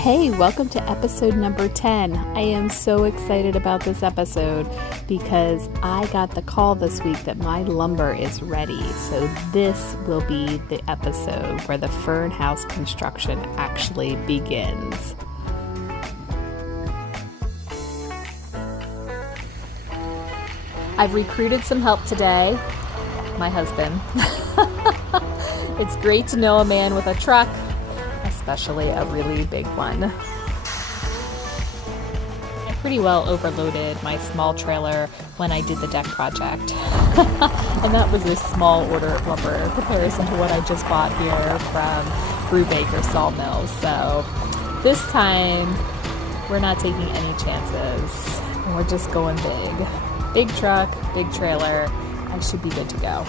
Hey, welcome to episode number 10. I am so excited about this episode because I got the call this week that my lumber is ready. So this will be the episode where the Fern House construction actually begins. I've recruited some help today. My husband. It's great to know a man with a truck, especially a really big one. I pretty well overloaded my small trailer when I did the deck project. And that was a small order of lumber in comparison to what I just bought here from Brubaker Sawmill. So this time we're not taking any chances. We're just going big. Big truck, big trailer. I should be good to go.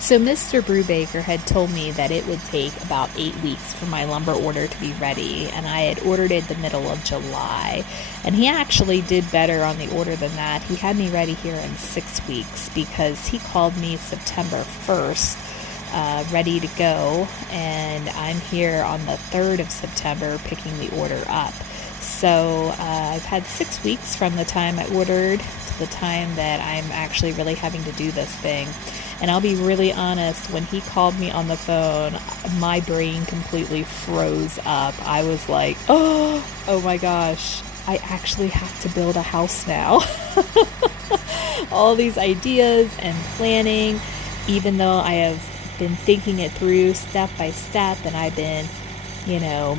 So Mr. Brubaker had told me that it would take about 8 weeks for my lumber order to be ready, and I had ordered it the middle of July. And he actually did better on the order than that. He had me ready here in 6 weeks because he called me September 1st, ready to go, and I'm here on the 3rd of September picking the order up. So I've had 6 weeks from the time I ordered to the time that I'm actually really having to do this thing. And I'll be really honest, when he called me on the phone, my brain completely froze up. I was like, oh my gosh, I actually have to build a house now. All these ideas and planning, even though I have been thinking it through step by step, and I've been,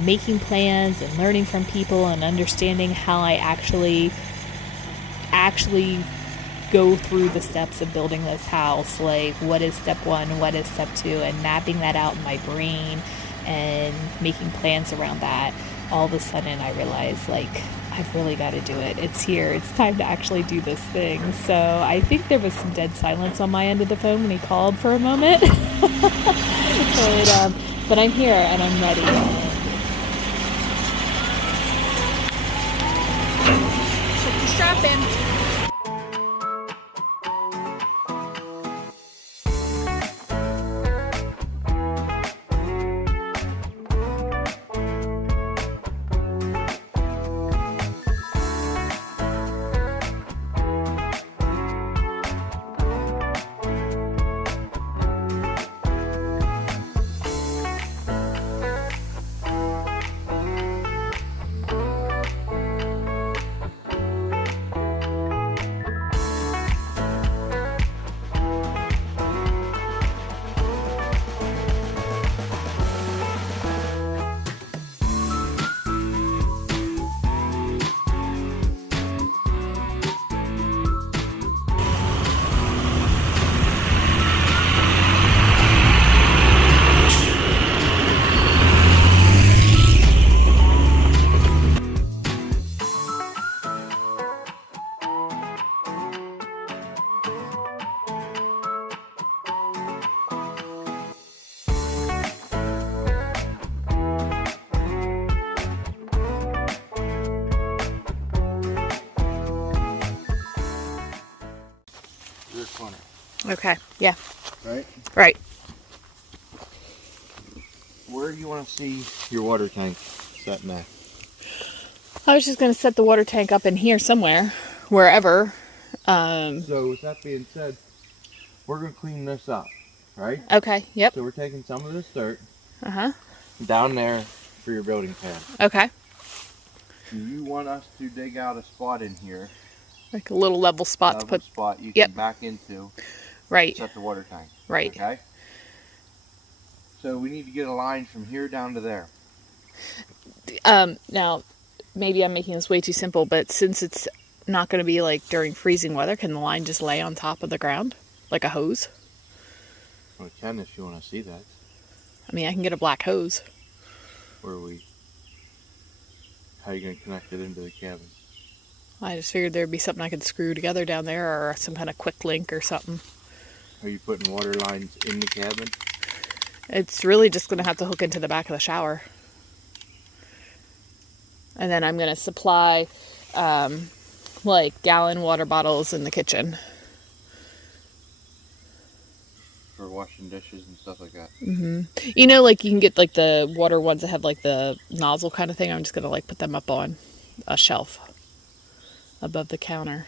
making plans and learning from people and understanding how I actually go through the steps of building this house, like what is step 1, what is step 2, and mapping that out in my brain and making plans around that. All of a sudden I realized, I've really got to do it. It's here. It's time to actually do this thing. So I think there was some dead silence on my end of the phone when he called for a moment. But I'm here and I'm ready. Put the strap in. Corner. Okay, yeah. Right? Right. Where do you want to see your water tank setting at? I was just going to set the water tank up in here somewhere, wherever. So with that being said, we're going to clean this up, right? Okay, yep. So we're taking some of this dirt Uh-huh. down there for your building pad. Okay. Do you want us to dig out a spot in here? Like a little level spot to put. Spot you Yep. can back into. Right. Set the water tank. Right. Okay. So we need to get a line from here down to there. Now, maybe I'm making this way too simple, but since it's not going to be like during freezing weather, can the line just lay on top of the ground like a hose? Well, it can if you want to see that. I mean, I can get a black hose. How are you going to connect it into the cabin? I just figured there'd be something I could screw together down there, or some kind of quick link or something. Are you putting water lines in the cabin? It's really just going to have to hook into the back of the shower. And then I'm going to supply like gallon water bottles in the kitchen. for washing dishes and stuff like that. You know, like you can get like the water ones that have like the nozzle kind of thing. I'm just gonna like put them up on a shelf above the counter.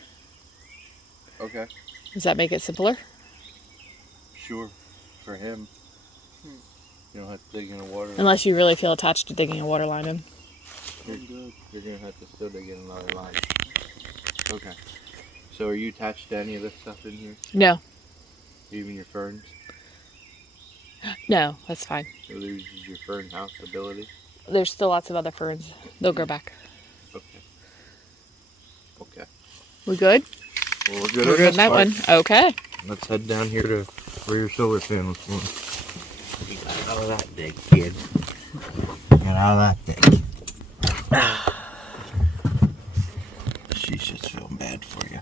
Okay. Does that make it simpler? Sure. For him. You don't have to dig in the water. Unless you really feel attached to digging a water line in. You're going to have to still dig in another line. Okay. So are you attached to any of this stuff in here? No. Even your ferns? No, that's fine. So this is your Fern House ability? There's still lots of other ferns. They'll grow back. Okay. Okay. We good? Well, we're good, We're good in that one. Okay. Let's head down here to where your solar panels going. Get out of that dig, kid. Get out of that dig. She's just feeling bad for you.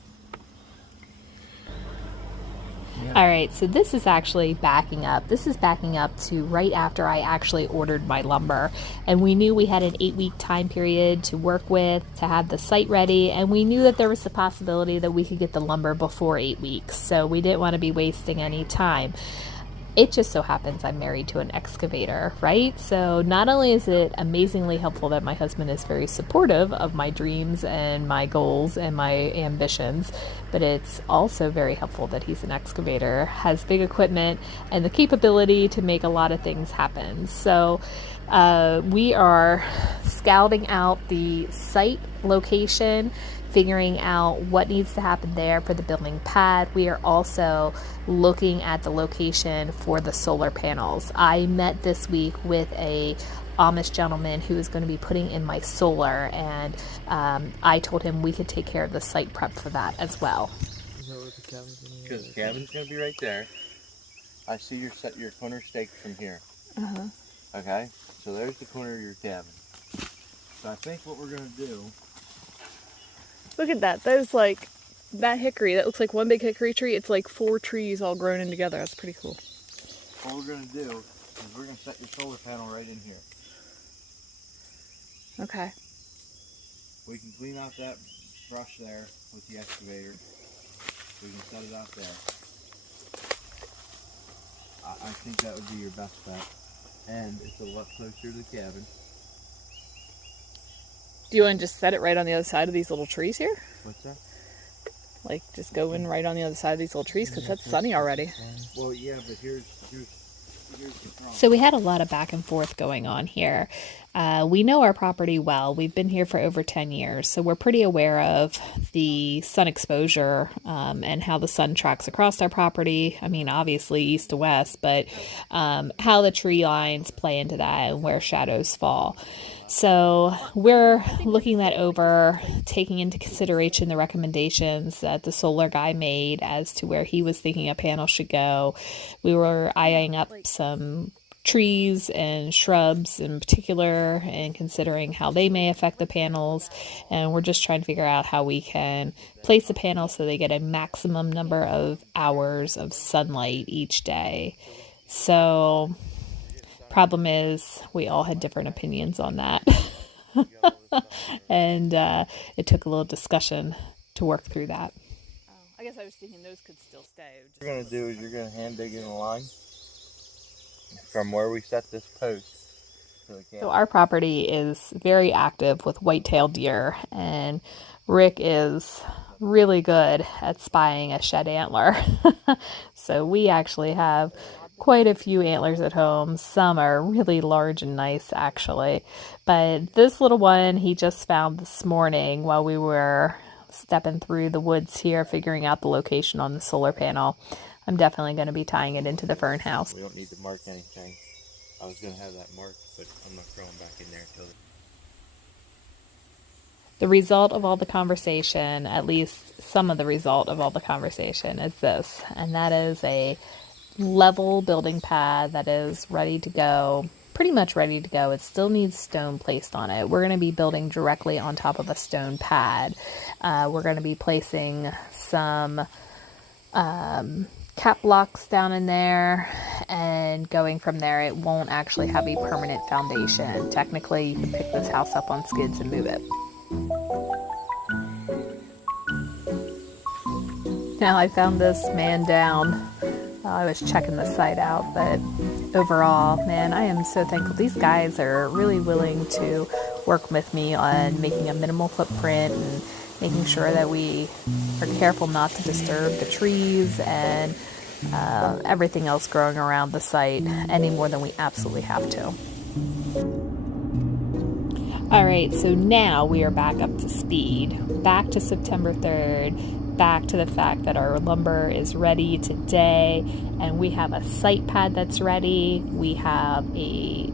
All right, so this is actually backing up. This is backing up to right after I actually ordered my lumber. And we knew we had an 8-week time period to work with, to have the site ready. And we knew that there was the possibility that we could get the lumber before 8 weeks. So we didn't want to be wasting any time. It just so happens I'm married to an excavator, right? So not only is it amazingly helpful that my husband is very supportive of my dreams and my goals and my ambitions, but it's also very helpful that he's an excavator, has big equipment, and the capability to make a lot of things happen. So we are scouting out the site location, figuring out what needs to happen there for the building pad. We are also looking at the location for the solar panels. I met this week with a Amish gentleman who is going to be putting in my solar, and I told him we could take care of the site prep for that as well. Because the cabin's going to be right there. I see your corner stake from here. Okay? So there's the corner of your cabin. So I think what we're going to do... Look at that. That is like that hickory. That looks like one big hickory tree. It's like 4 trees all grown in together. That's pretty cool. What we're going to do is we're going to set your solar panel right in here. Okay. We can clean out that brush there with the excavator. We can set it out there. I think that would be your best bet. And it's a lot closer to the cabin. Do you want to just set it right on the other side of these little trees here? What's that? Like, just go in right on the other side of these little trees, because that's sunny already. Well, yeah, but here's the problem. So we had a lot of back and forth going on here. We know our property well. We've been here for over 10 years, so we're pretty aware of the sun exposure and how the sun tracks across our property. I mean, obviously east to west, but how the tree lines play into that and where shadows fall. So we're looking that over, taking into consideration the recommendations that the solar guy made as to where he was thinking a panel should go. We were eyeing up some trees and shrubs in particular and considering how they may affect the panels, and we're just trying to figure out how we can place the panels so they get a maximum number of hours of sunlight each day. So problem is we all had different opinions on that. And it took a little discussion to work through that. I guess I was thinking those could still stay. What you're going to do is you're going to hand dig in a line from where we set this post to the cabin. So our property is very active with white-tailed deer, and Rick is really good at spying a shed antler. So we actually have quite a few antlers at home. Some are really large and nice, actually. But this little one he just found this morning while we were stepping through the woods here, figuring out the location on the solar panel. I'm definitely going to be tying it into the Fern House. We don't need to mark anything. I was going to have that marked, but I'm not throwing back in there until... The result of all the conversation, at least some of the result of all the conversation, is this, and that is a level building pad that is ready to go, pretty much ready to go. It still needs stone placed on it. We're going to be building directly on top of a stone pad. We're going to be placing some cap blocks down in there, and going from there. It won't actually have a permanent foundation. Technically, you can pick this house up on skids and move it. Now I found this man down I was checking the site out, but overall, man, I am so thankful. These guys are really willing to work with me on making a minimal footprint and making sure that we are careful not to disturb the trees and everything else growing around the site any more than we absolutely have to. All right, so now we are back up to speed, back to September 3rd, back to the fact that our lumber is ready today, and we have a site pad that's ready. We have a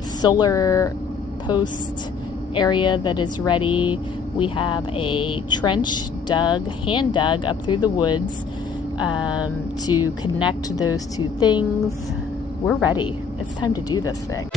solar post area that is ready. We have a trench hand dug up through the woods to connect those two things. We're ready. It's time to do this thing.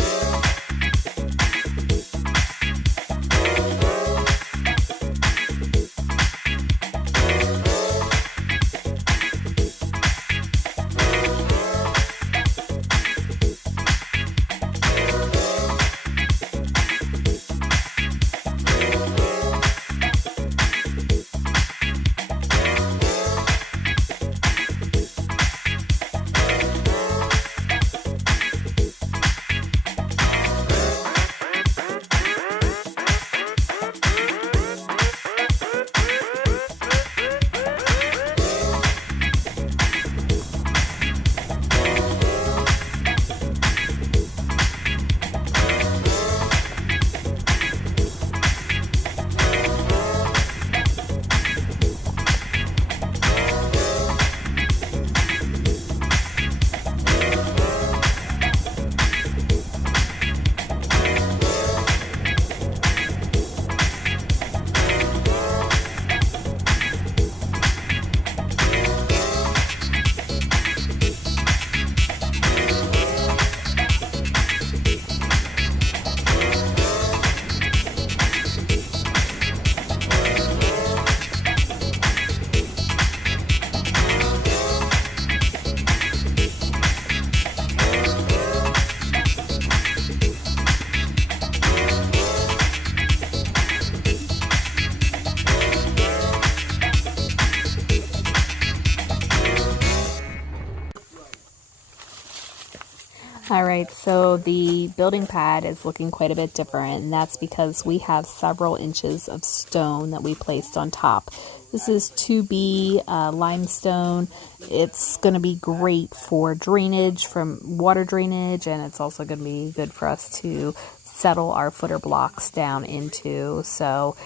All right, so the building pad is looking quite a bit different, and that's because we have several inches of stone that we placed on top. This is 2B limestone. It's going to be great for drainage, from water drainage, and it's also going to be good for us to settle our footer blocks down into. So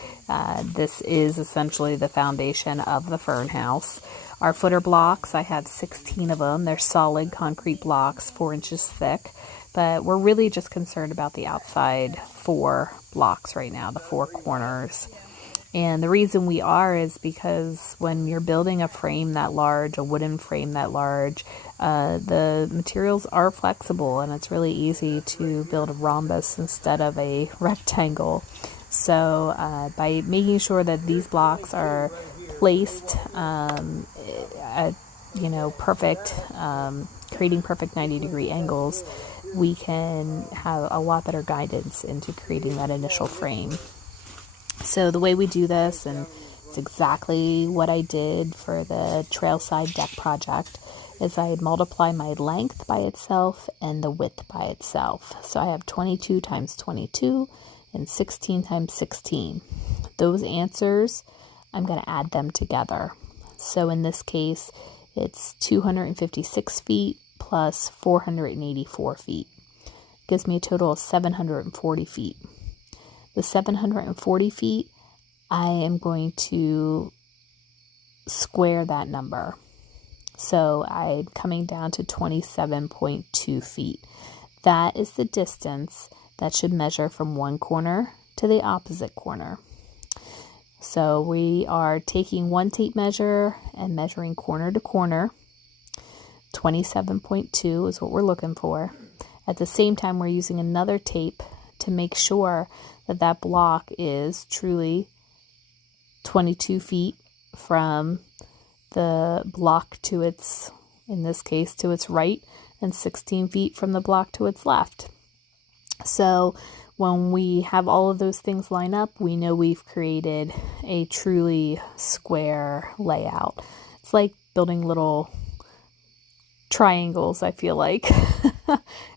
this is essentially the foundation of the Fern House. Our footer blocks, I have 16 of them. They're solid concrete blocks, 4 inches thick. But we're really just concerned about the outside 4 blocks right now, the 4 corners. And the reason we are is because when you're building a frame that large, a wooden frame that large, the materials are flexible, and it's really easy to build a rhombus instead of a rectangle. So by making sure that these blocks are placed at, perfect, creating perfect 90-degree angles, we can have a lot better guidance into creating that initial frame. So the way we do this, and it's exactly what I did for the trailside deck project, is I'd multiply my length by itself and the width by itself. So I have 22 times 22 and 16 times 16. Those answers, I'm going to add them together. So in this case, it's 256 feet plus 484 feet. Gives me a total of 740 feet. The 740 feet, I am going to square that number. So I'm coming down to 27.2 feet. That is the distance that should measure from one corner to the opposite corner. So we are taking one tape measure and measuring corner to corner. 27.2 is what we're looking for. At the same time, we're using another tape to make sure that that block is truly 22 feet from the block to its, in this case, to its right, and 16 feet from the block to its left. So when we have all of those things line up, we know we've created a truly square layout. It's like building little triangles, I feel like.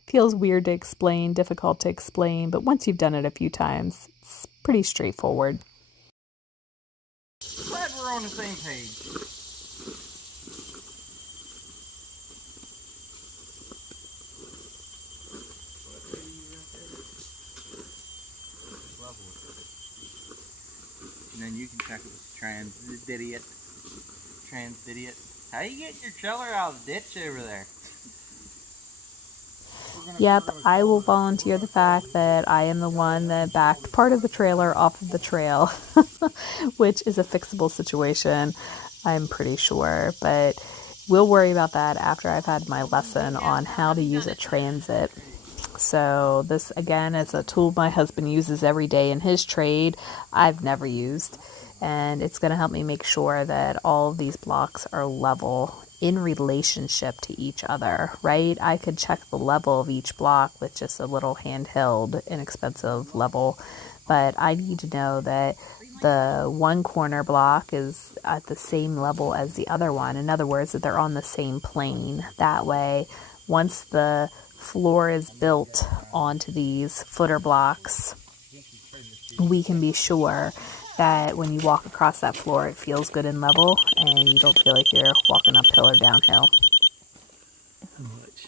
Feels weird to explain, difficult to explain, but once you've done it a few times, it's pretty straightforward. Glad we're on the same page. And then you can check it with Transvidiot. How you getting your trailer out of the ditch over there? Yep, I will volunteer the fact that I am the one that backed part of the trailer off of the trail, which is a fixable situation, I'm pretty sure, but we'll worry about that after I've had my lesson on how to use a transit. So this, again, is a tool my husband uses every day in his trade. I've never used, and it's going to help me make sure that all of these blocks are level in relationship to each other, right? I could check the level of each block with just a little handheld, inexpensive level, but I need to know that the one corner block is at the same level as the other one. In other words, that they're on the same plane. That way, once the floor is built onto these footer blocks, we can be sure that when you walk across that floor, it feels good and level, and you don't feel like you're walking uphill or downhill. How much?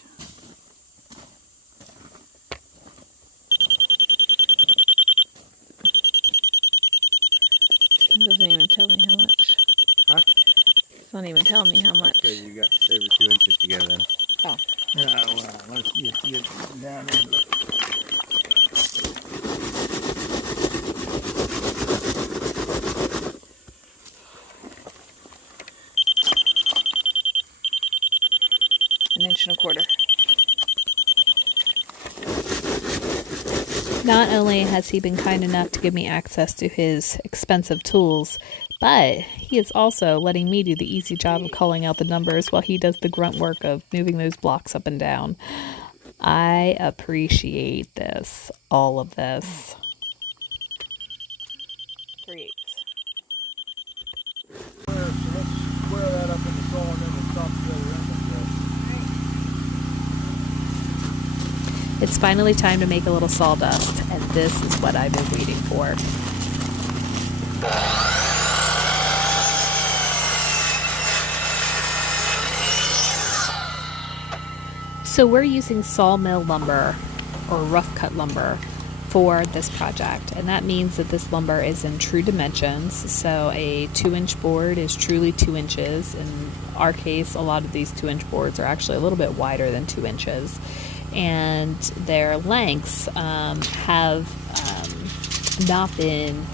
It doesn't even tell me how much. Huh? It's not even telling me how much. Okay, you got over 2 inches to go then. Oh. Well, let's just get down and look. An inch and a quarter. Not only has he been kind enough to give me access to his expensive tools, but he is also letting me do the easy job of calling out the numbers while he does the grunt work of moving those blocks up and down. I appreciate this, all of this. 3/8. So let's square that up in the saw and then we'll stop the other end of It's finally time to make a little sawdust, and this is what I've been waiting for. So we're using sawmill lumber, or rough cut lumber, for this project, and that means that this lumber is in true dimensions. So a 2-inch board is truly 2 inches. In our case, a lot of these 2-inch boards are actually a little bit wider than 2 inches, and their lengths have not been,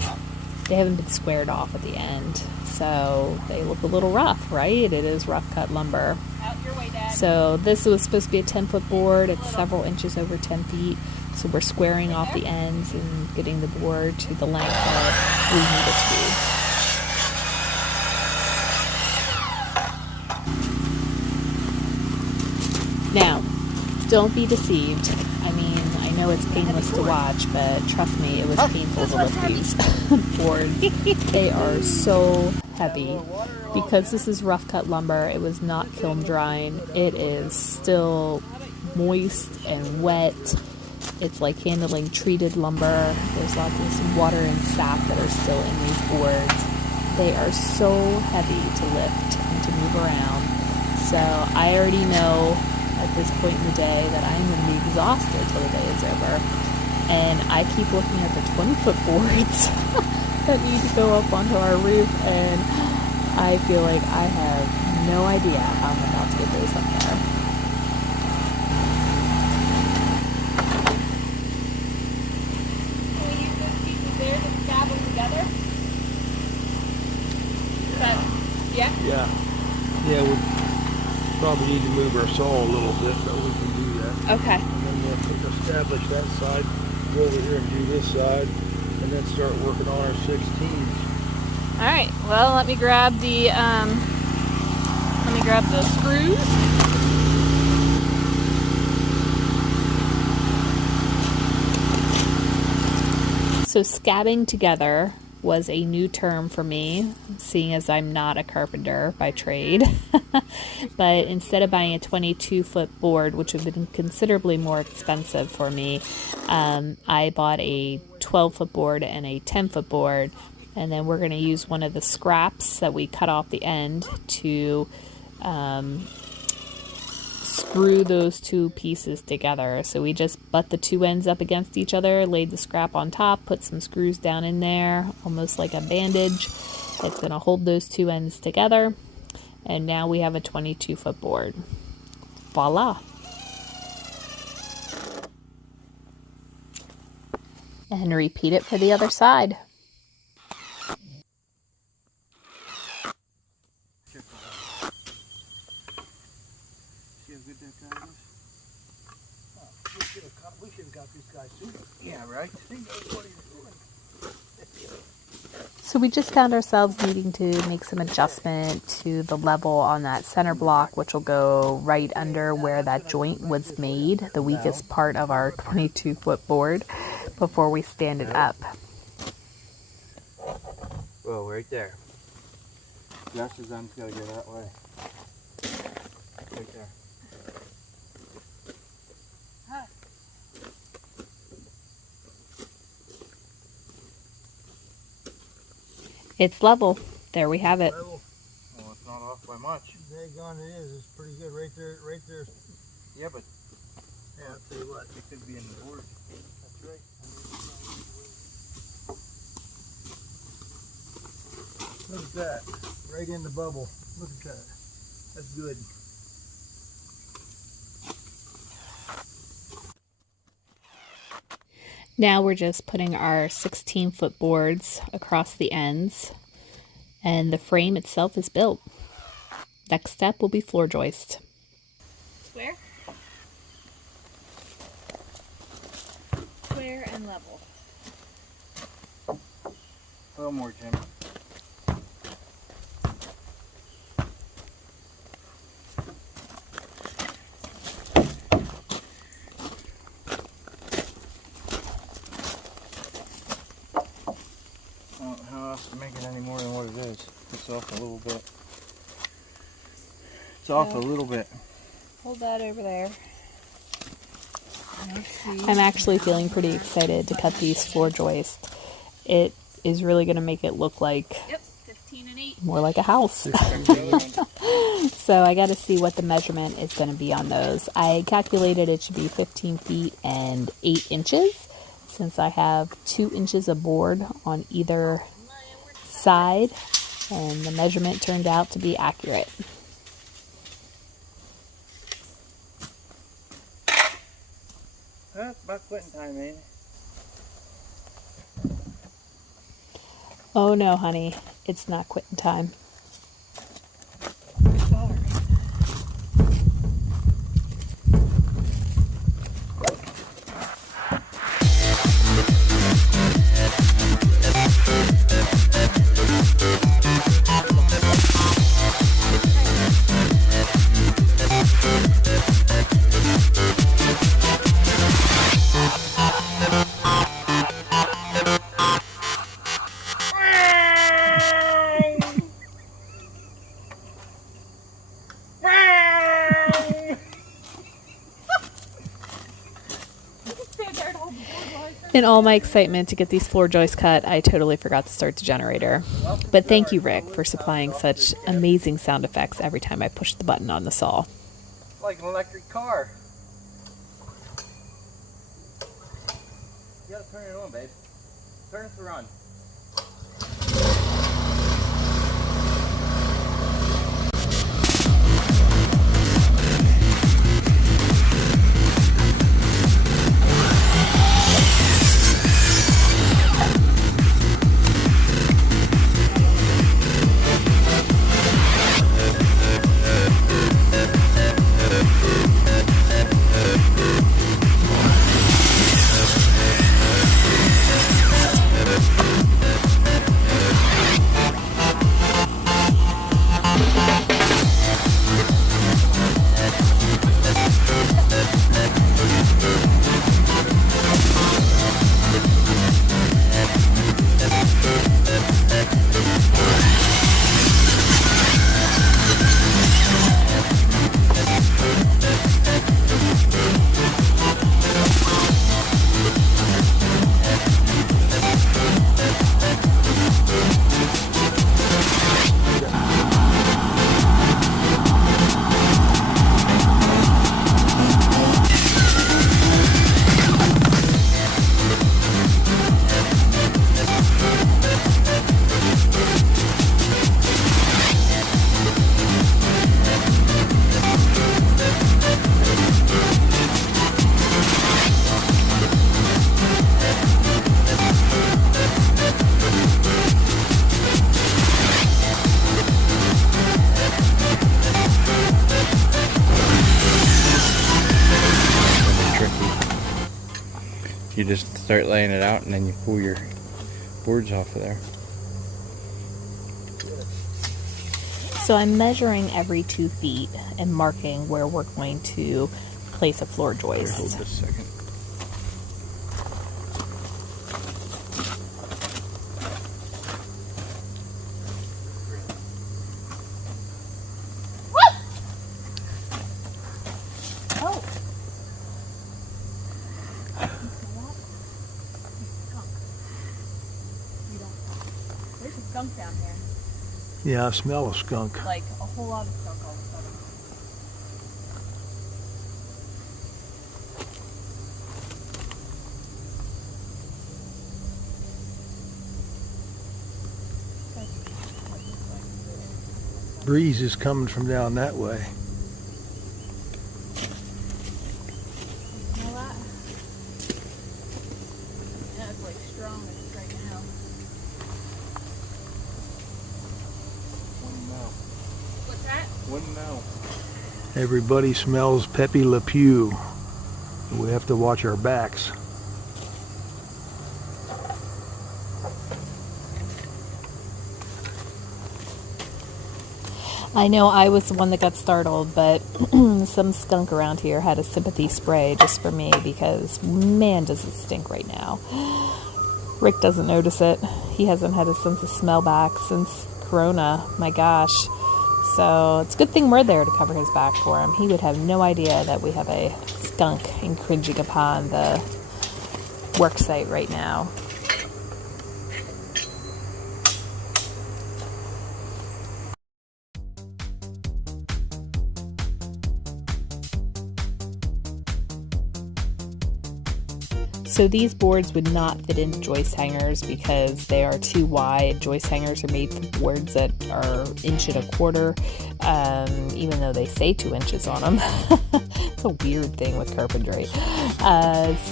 they haven't been squared off at the end, so they look a little rough, right? It is rough cut lumber. Out your way, Dad. So this was supposed to be a 10-foot board. It's several inches over 10 feet. So we're squaring off the ends and getting the board to the length that we need it to be. Now, don't be deceived. I mean, I know it's painless to watch, but trust me, it was painful to lift these boards. They are so heavy. Because this is rough cut lumber, it was not kiln drying. It is still moist and wet. It's like handling treated lumber. There's lots of some water and sap that are still in these boards. They are so heavy to lift and to move around. So I already know at this point in the day that I'm going to be exhausted till the day is over. And I keep looking at the 20-foot boards that need to go up onto our roof, and I feel like I have no idea how I'm about to get those up there. Can we use those pieces there to scab them together? But, yeah? Yeah, we probably need to move our saw a little bit, but we can do that. Okay. And then we'll establish that side, go over here and do this side, and then start working on our 16s. All right. Well, let me grab the screws. So scabbing together was a new term for me, seeing as I'm not a carpenter by trade. But instead of buying a 22-foot board, which would have been considerably more expensive for me, I bought a 12-foot board and a 10-foot board. And then we're going to use one of the scraps that we cut off the end to screw those two pieces together. So we just butt the two ends up against each other, laid the scrap on top, put some screws down in there, almost like a bandage. It's going to hold those two ends together. And now we have a 22-foot board. Voila! And repeat it for the other side. We should have got this guy sooner. Yeah, right? He knows what he's doing. So we just found ourselves needing to make some adjustment to the level on that center block, which will go right under where that joint was made, the weakest part of our 22-foot board, before we stand it up. Well, right there. Josh's arm's got to go that way. Right there. It's level. There we have it. Level. Well, it's not off by much. Daggone it is. It's pretty good right there. Right there. Yeah, but Yeah, I'll tell you what. it could be in the board. That's right. Look at that. Right in the bubble. Look at that. That's good. Now we're just putting our 16-foot boards across the ends, and the frame itself is built. Next step will be floor joist. Square. Square and level. A little more, Jim. I don't know how else to make it any more than what it is. It's off a little bit. It's off a little bit. Hold that over there. I'm actually feeling pretty excited to cut these floor joists. It is really going to make it look like 15 and 8. more like a house. So I got to see what the measurement is going to be on those. I calculated it should be 15 feet and 8 inches, since I have 2 inches of board on either side, and the measurement turned out to be accurate. It's about quitting time, ain't it? Oh no, honey, it's not quitting time. In all my excitement to get these floor joists cut, I totally forgot to start the generator. But thank you, Rick, for supplying such amazing sound effects every time I push the button on the saw. Like an electric car. You gotta turn it on, babe. Turn it to run. start laying it out, and then you pull your boards off of there. So I'm measuring every 2 feet and marking where we're going to place a floor Here, joist. hold this a second. Oh. There's a skunk down here. Yeah, I smell a skunk. Like a whole lot of skunk all of a sudden. Breeze is coming from down that way. Smell that? Yeah, it's like strong right now. Wouldn't know. What's that? Wouldn't know. Everybody smells Pepe Le Pew. We have to watch our backs. I know I was the one that got startled, but some skunk around here had a sympathy spray just for me because, man, does it stink right now. Rick doesn't notice it. He hasn't had his sense of smell back since Corona. My gosh. So it's a good thing we're there to cover his back for him. He would have no idea that we have a skunk infringing upon the work site right now. So these boards would not fit into joist hangers because they are too wide. Joist hangers are made for boards that are 1.25 inches, even though they say 2 inches on them. It's a weird thing with carpentry.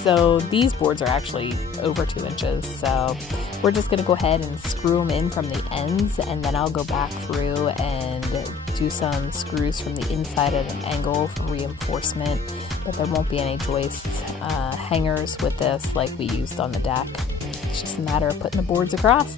So these boards are actually over 2 inches. So we're just going to go ahead and screw them in from the ends, and then I'll go back through and do some screws from the inside at an angle for reinforcement. But there won't be any joist hangers with this like we used on the deck. It's just a matter of putting the boards across.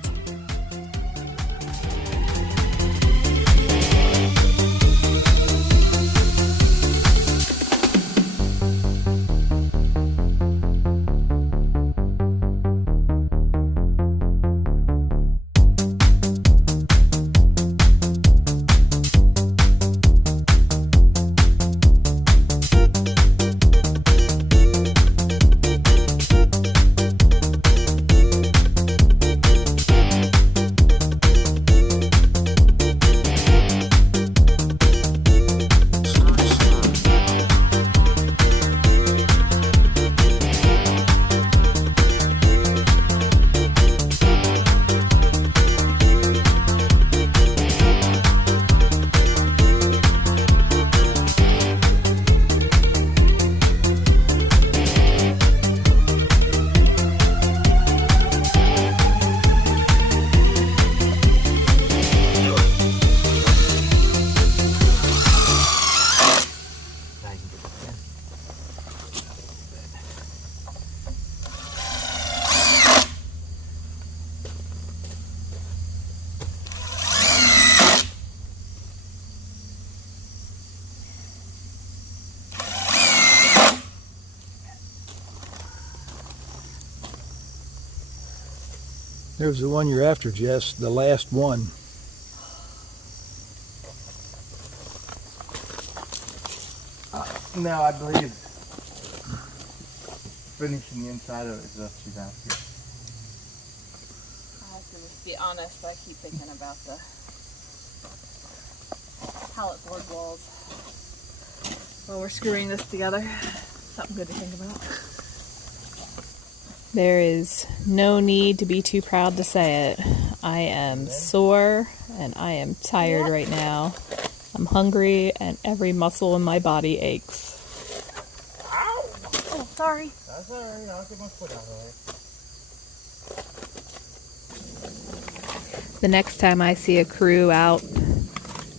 There's the one you're after, Jess, the last one. No, I believe finishing the inside of it is what she's after. I have to be honest, I keep thinking about the pallet board walls while we're screwing this together. Something good to think about. There is no need to be too proud to say it. I am sore and I am tired right now. I'm hungry and every muscle in my body aches. Ow! Oh, sorry. That's alright, I'll get my foot out of the way. The next time I see a crew out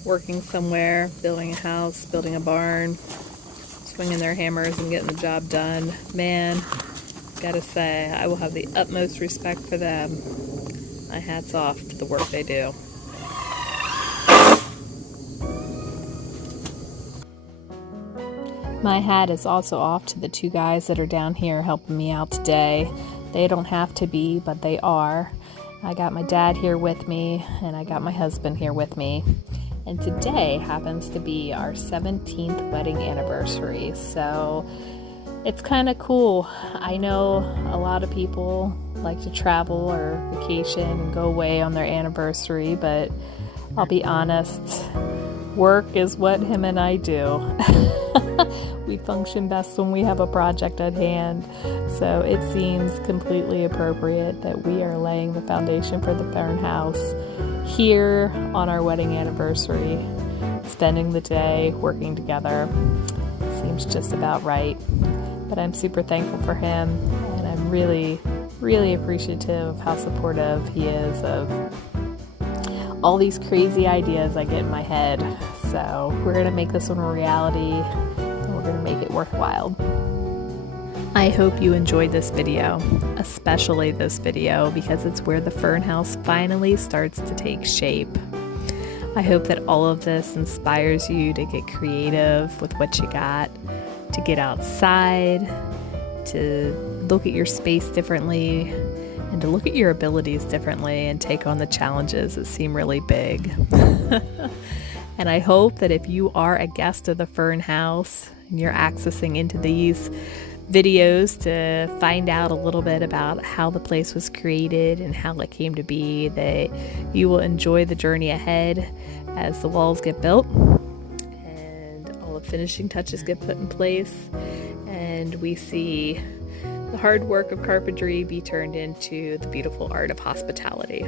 working somewhere, building a house, building a barn, swinging their hammers and getting the job done, man, gotta say, I will have the utmost respect for them. My hat's off to the work they do. My hat is also off to the two guys that are down here helping me out today. They don't have to be, but they are. I got my dad here with me, and I got my husband here with me. And today happens to be our 17th wedding anniversary, so it's kind of cool. I know a lot of people like to travel or vacation and go away on their anniversary, but I'll be honest, work is what him and I do. We function best when we have a project at hand, so it seems completely appropriate that we are laying the foundation for the Fern House here on our wedding anniversary, spending the day working together. Seems just about right, but I'm super thankful for him, and I'm really, really appreciative of how supportive he is of all these crazy ideas I get in my head. So we're gonna make this one a reality, and we're gonna make it worthwhile. I hope you enjoyed this video, especially this video, because it's where the Fern House finally starts to take shape. I hope that all of this inspires you to get creative with what you got, to get outside, to look at your space differently, and to look at your abilities differently and take on the challenges that seem really big. And I hope that if you are a guest of the Fern House and you're accessing into these videos to find out a little bit about how the place was created and how it came to be, that you will enjoy the journey ahead as the walls get built and all the finishing touches get put in place, and we see the hard work of carpentry be turned into the beautiful art of hospitality.